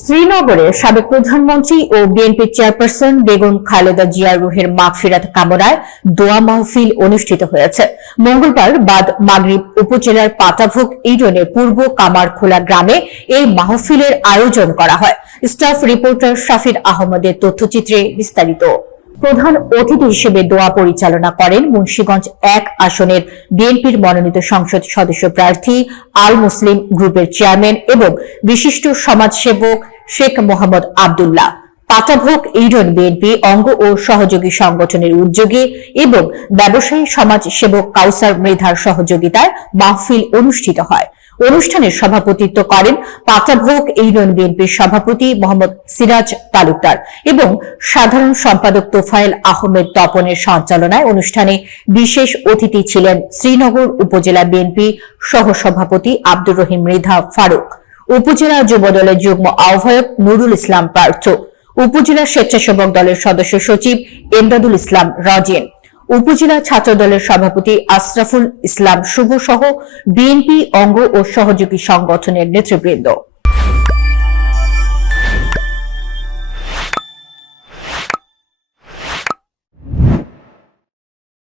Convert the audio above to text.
শ্রীনগরে সাবেক প্রধানমন্ত্রী ও বিএনপি চেয়ারপারসন বেগম খালেদা জিয়ার রুহের মাগফিরাত কামনায় দোয়া মাহফিল অনুষ্ঠিত হয়েছে। মঙ্গলবার বাদ মাগরিব উপজেলার পাটাভোগ ইউনিয়নের পূর্ব কামারখোলা গ্রামে এই মাহফিলের আয়োজন করা হয়। স্টাফ রিপোর্টার শাফির আহমদের তথ্যচিত্রে বিস্তারিত। প্রধান অতিথি হিসেবে দোয়া পরিচালনা করেন মুন্সিগঞ্জ ১ আসনের বিএনপির মনোনীত সংসদ সদস্য প্রার্থী আল মুসলিম গ্রুপের চেয়ারম্যান এবং বিশিষ্ট সমাজসেবক শেখ মোহাম্মদ আব্দুল্লাহ। পাটাভোগ ইউনিয়ন বিএনপি অঙ্গ ও সহযোগী সংগঠনের উদ্যোগে এবং ব্যবসায়ী সমাজ সেবক কাউসার মৃধার সহযোগিতায় মাহফিল অনুষ্ঠিত হয়। অনুষ্ঠানে সভাপতিত্ব করেন পাটাভোগ ইউনিয়ন বিএনপির সভাপতি মোহাম্মদ সিরাজ তালুকদার এবং সাধারণ সম্পাদক তোফায়েল আহমেদ তপনের সঞ্চালনায় অনুষ্ঠানে বিশেষ অতিথি ছিলেন শ্রীনগর উপজেলা বিএনপি সহসভাপতি আব্দুর রহিম মৃধা ফারুক, উপজেলা যুবদলের যুগ্ম আহ্বায়ক নুরুল ইসলাম পার্থ, উপজেলা স্বেচ্ছাসেবক দলের সদস্য সচিব এমদাদুল ইসলাম রাজিন, উপজেলা ছাত্র দলের সভাপতি আশরাফুল ইসলাম শুভ সহ বিএনপি অঙ্গ ও সহযোগী সংগঠনের নেতৃবৃন্দ।